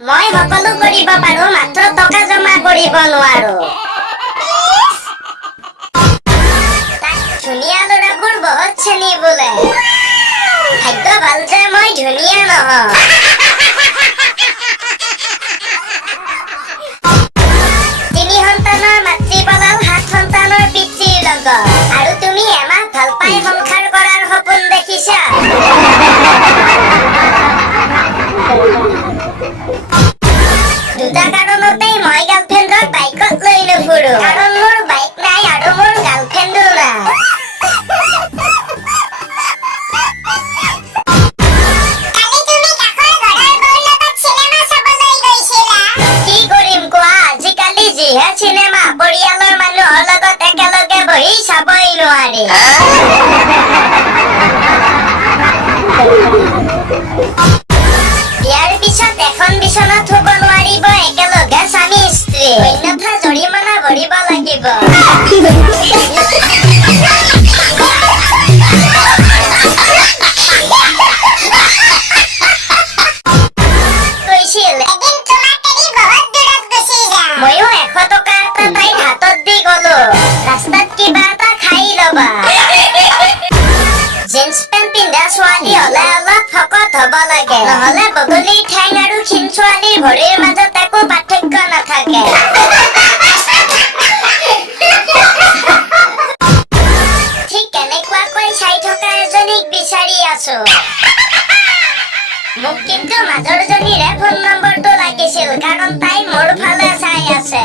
মই সকলো কৰিব পাৰো, মাত্ৰ টকা জমা কৰিব নোৱাৰো। তাক ধুনীয়া ল'ৰাবোৰ বহুত চেনি বোলে। ভাগ্য ভাল যে মই ধুনীয়া নহয়। তিনি সন্তানৰ মাতৃ পলাল 7 সন্তানৰ পিতৃৰ লগত। আৰু তুমি এমাহ ভাল পাই সংসাৰ কৰাৰ সপোন দেখিছা? দুটা কাৰণতেই মই গাৰ্লফ্ৰেণ্ডক বাইকত লৈ নুফুৰো। কাৰণ মোৰ বাইক নাই আৰু মোৰ গাৰ্লফ্ৰেণ্ডো নাই। কালি তুমি কাষৰ ঘৰৰ বৌৰ লগত চিনেমা চাবলৈ গৈছিলা। কি কৰিম কোৱা, আজিকালি যিহে চিনেমা পৰিয়ালৰ মানুহৰ লগত একেলগে বহি চাবই নোৱাৰি। বিয়াৰ পিছত এখন বিচনাত শুব নোৱাৰিব একেলগে স্বামী স্ত্ৰী, অন্যথা জৰিমনা ভৰিব লাগিব। কৈছিল এদিন তোমাক এৰি বহুত দূৰত গুচি যাম। ময়ো 100 টকা এটা তাইৰ হাতত দি গলো, ৰাস্তাত কিবা এটা খাই ল'বা। জিন্স পেন্ট পিন্ধা ছোৱালী হলে অলপ শকত হব লাগে, নহলে বগলীৰ ঠেং আৰু ক্ষীণ ছোৱালীৰ ভৰিৰ মাজত একো পাৰ্থক্য নাথাকে। ঠিক কেনেকুৱাকৈ চাই থকা এজনীক বিচাৰি আছো। মোক কিন্তু মাজৰজনীৰে ফোন নম্বৰটো লাগিছিল, কাৰণ তাই মোৰ ফালে চাই আছে।